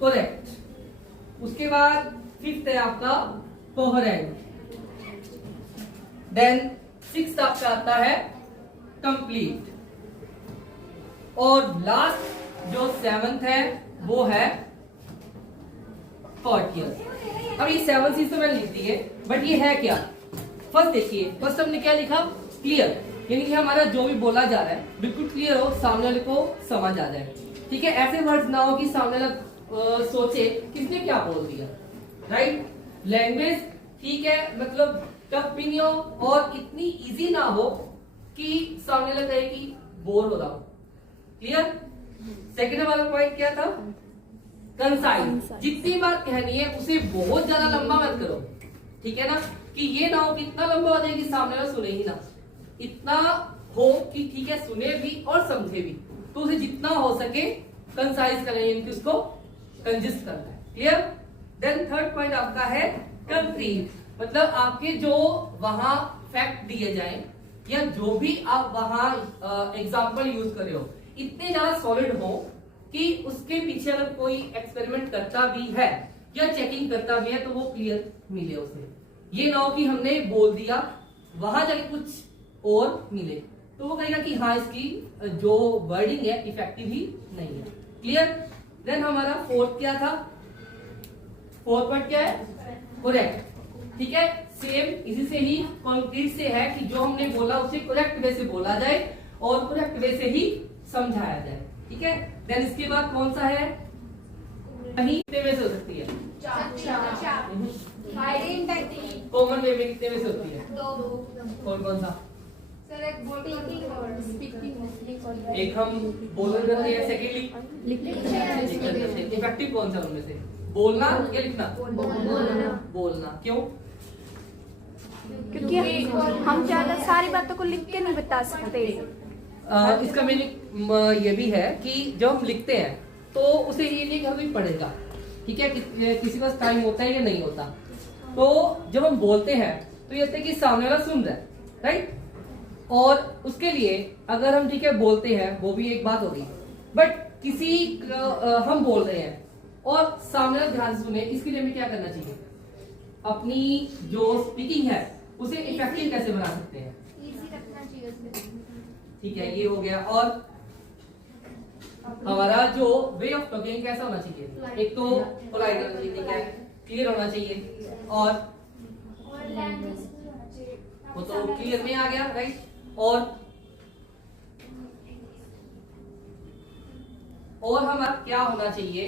Correct. उसके बाद fifth है आपका कोहेरेंट। देन सिक्स्थ आपका आता है कंप्लीट। और लास्ट जो सेवंथ है वो है कॉर्टियस। अब ये 7 चीज तो मैंने लिख दी है, बट ये है क्या? फर्स्ट देखिए, फर्स्ट हमने क्या लिखा? क्लियर, यानी कि हमारा जो भी बोला जा रहा है बिल्कुल क्लियर हो, सामने वाले को समझ आ जाए। ठीक है, ऐसे वर्ड्स ना हो कि सामने वाला सोचे किसने क्या बोल दिया। राइट, लैंग्वेज ठीक है, मतलब टफ भी नहीं हो और इतनी इजी ना हो कि सामने वाला कहे कि बोर हो रहा हूं। क्लियर। सेकेंड वाला पॉइंट क्या था? कंसाइज। जितनी बात कहनी है उसे बहुत ज्यादा लंबा मत करो, ठीक है ना, कि ये ना हो कि इतना लंबा हो जाए कि सामने वाला सुने ही ना। इतना हो कि ठीक है सुने भी और समझे भी, तो उसे जितना हो सके कंसाइज करें, यानी कि उसको कंजिस्ट करना है। क्लियर। देन थर्ड पॉइंट आपका है कंक्रीट, मतलब आपके जो वहां फैक्ट दिए जाए या जो भी आप वहां एग्जाम्पल यूज कर रहे हो इतने ज्यादा सॉलिड हो कि उसके पीछे अगर कोई एक्सपेरिमेंट करता भी है या चेकिंग करता भी है तो वो क्लियर मिले उसे। ये ना हो कि हमने बोल दिया वहां जाके कुछ और मिले, तो वो कहेगा कि हाँ इसकी जो वर्डिंग है इफेक्टिव ही नहीं है। क्लियर। देन हमारा फोर्थ क्या था? फोर्थ पॉइंट क्या है? करेक्ट। ठीक है, सेम इसी से ही कॉन्क्रीट से है कि जो हमने बोला उसे करेक्ट वे से बोला जाए और करेक्ट वे से ही समझाया जाए। ठीक है। देन इसके बाद कौन सा है? कहीं कितने में से हो सकती है? कॉमन वे में कितने में से होती है? कौन कौन सा? एक हम बोलर करते हैं, सेकेंडली इफेक्टिव कौन सा उनमें से? बोलना या लिखना? बोलना। क्यों? क्योंकि हम ज्यादा सारी बातों को लिख के नहीं बता सकते। इसका मीनिंग ये भी है कि जब हम लिखते हैं तो उसे ये नहीं कि हमें पढ़ेगा, ठीक है, किसी के पास टाइम होता है या नहीं होता। तो जब हम बोलते हैं तो ये होता है कि सामने वाला सुन रहा है, राइट, और उसके लिए अगर हम ठीक है बोलते हैं वो भी एक बात होगी, बट किसी हम बोल रहे हैं और सामने वाला ध्यान से सुने, इसके लिए हमें क्या करना चाहिए? अपनी जो स्पीकिंग है उसे इफेक्टिव कैसे बना सकते हैं? ठीक है, ये हो गया। और हमारा जो वे ऑफ टॉकिंग कैसा होना चाहिए? एक तो पोलाइट होना चाहिए, ठीक है, क्लियर होना चाहिए, और वो तो क्लियर में आ गया, राइट। और हमारा क्या होना चाहिए?